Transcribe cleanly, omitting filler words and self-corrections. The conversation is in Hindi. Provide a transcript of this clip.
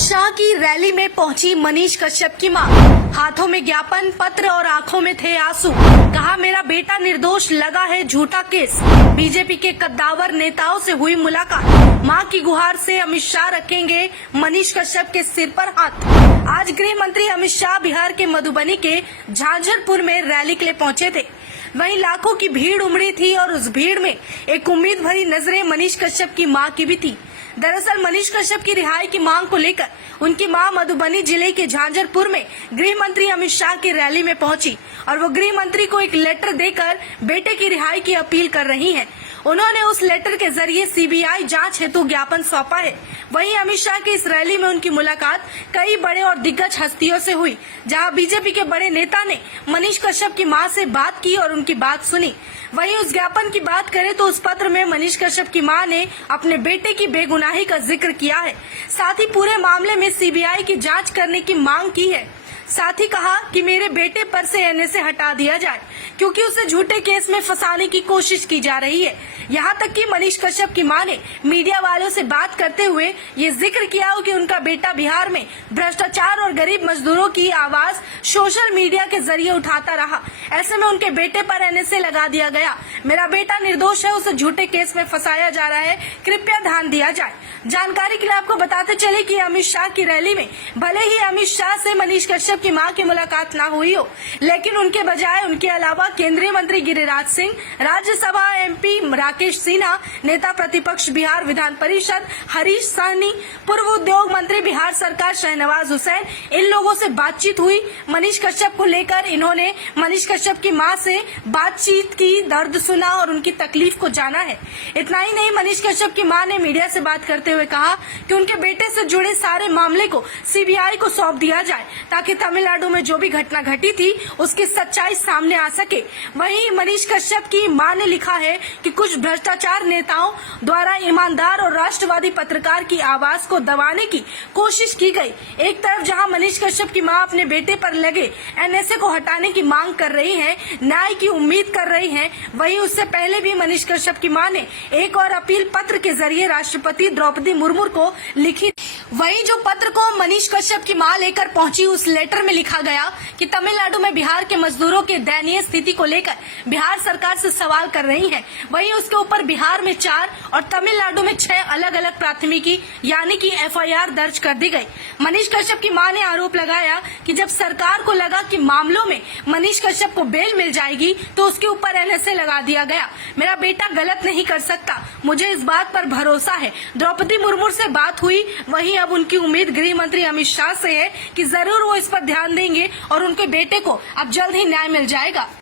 शाह की रैली में पहुंची मनीष कश्यप की मां। हाथों में ज्ञापन पत्र और आंखों में थे आंसू। कहा, मेरा बेटा निर्दोष, लगा है झूठा केस। बीजेपी के कद्दावर नेताओं से हुई मुलाकात। मां की गुहार से अमित शाह रखेंगे मनीष कश्यप के सिर पर हाथ। आज गृह मंत्री अमित शाह बिहार के मधुबनी के झांझरपुर में रैली के लिए पहुंचे थे। वहीं लाखों की भीड़ उमड़ी थी और उस भीड़ में एक उम्मीद भरी नजरें मनीष कश्यप की मां की भी थी। दरअसल मनीष कश्यप की रिहाई की मांग को लेकर उनकी मां मधुबनी जिले के झांझरपुर में गृह मंत्री अमित शाह की रैली में पहुंची और वो गृह मंत्री को एक लेटर देकर बेटे की रिहाई की अपील कर रही हैं। उन्होंने उस लेटर के जरिए सीबीआई जांच हेतु ज्ञापन सौंपा है। वहीं अमित शाह की इस रैली में उनकी मुलाकात कई बड़े और दिग्गज हस्तियों से हुई, जहां बीजेपी के बड़े नेता ने मनीष कश्यप की मां से बात की और उनकी बात सुनी। वहीं उस ज्ञापन की बात करें तो उस पत्र में मनीष कश्यप की मां ने अपने बेटे की बेगुनाही का जिक्र किया है। साथ ही पूरे मामले में सीबीआई की जांच करने की मांग की है। साथ ही कहा कि मेरे बेटे पर से एनएसए हटा दिया जाए, क्योंकि उसे झूठे केस में फंसाने की कोशिश की जा रही है। यहाँ तक कि मनीष कश्यप की मां ने मीडिया वालों से बात करते हुए ये जिक्र किया कि उनका बेटा बिहार में भ्रष्टाचार और गरीब मजदूरों की आवाज सोशल मीडिया के जरिए उठाता रहा। ऐसे में उनके बेटे पर एनएसए लगा दिया गया। मेरा बेटा निर्दोष है, उसे झूठे केस में फंसाया जा रहा है, कृपया ध्यान दिया जाए। जानकारी के लिए आपको बताते चले कि अमित शाह की रैली में भले ही अमित शाह से मनीष कश्यप की मां की मुलाकात ना हुई हो, लेकिन उनके बजाय उनके अलावा केंद्रीय मंत्री गिरिराज सिंह, राज्यसभा एमपी राकेश सिन्हा, नेता प्रतिपक्ष बिहार विधान परिषद हरीश सहनी, पूर्व उद्योग मंत्री बिहार सरकार शहनवाज हुसैन, इन लोगों से बातचीत हुई। मनीष कश्यप को लेकर इन्होंने मनीष कश्यप की मां से बातचीत की, दर्द सुना और उनकी तकलीफ को जाना है। इतना ही नहीं, मनीष कश्यप की मां ने मीडिया से बात करते हुए कहा कि उनके बेटे से जुड़े सारे मामले को सीबीआई को सौंप दिया जाए, ताकि तमिलनाडु में जो भी घटना घटी थी उसकी सच्चाई सामने आ सके। वहीं मनीष कश्यप की मां ने लिखा है कि कुछ भ्रष्टाचार नेताओं द्वारा ईमानदार और राष्ट्रवादी पत्रकार की आवाज को दबाने की कोशिश की गई। एक तरफ जहां मनीष कश्यप की मां अपने बेटे पर लगे एनएसए को हटाने की मांग कर रही हैं, न्याय की उम्मीद कर रही हैं, वहीं उससे पहले भी मनीष कश्यप की मां ने एक और अपील पत्र के जरिए राष्ट्रपति द्रौपदी मुर्मू को लिखी। वहीं जो पत्र को मनीष कश्यप की मां लेकर पहुंची, उस लेटर में लिखा गया कि तमिलनाडु में बिहार के मजदूरों के दयनीय स्थिति को लेकर बिहार सरकार से सवाल कर रही है। वहीं उसके ऊपर बिहार में 4 और तमिलनाडु में 6 अलग अलग प्राथमिकी यानी कि एफआईआर दर्ज कर दी गई। मनीष कश्यप की मां ने आरोप लगाया कि जब सरकार को लगा कि मामलों में मनीष कश्यप को बेल मिल जाएगी तो उसके ऊपर एनएसए लगा दिया गया। मेरा बेटा गलत नहीं कर सकता, मुझे इस बात पर भरोसा है। द्रौपदी मुर्मू से बात हुई। वहीं अब उनकी उम्मीद गृह मंत्री अमित शाह से है कि जरूर वो इस पर ध्यान देंगे और उनके बेटे को अब जल्द ही न्याय मिल जाएगा।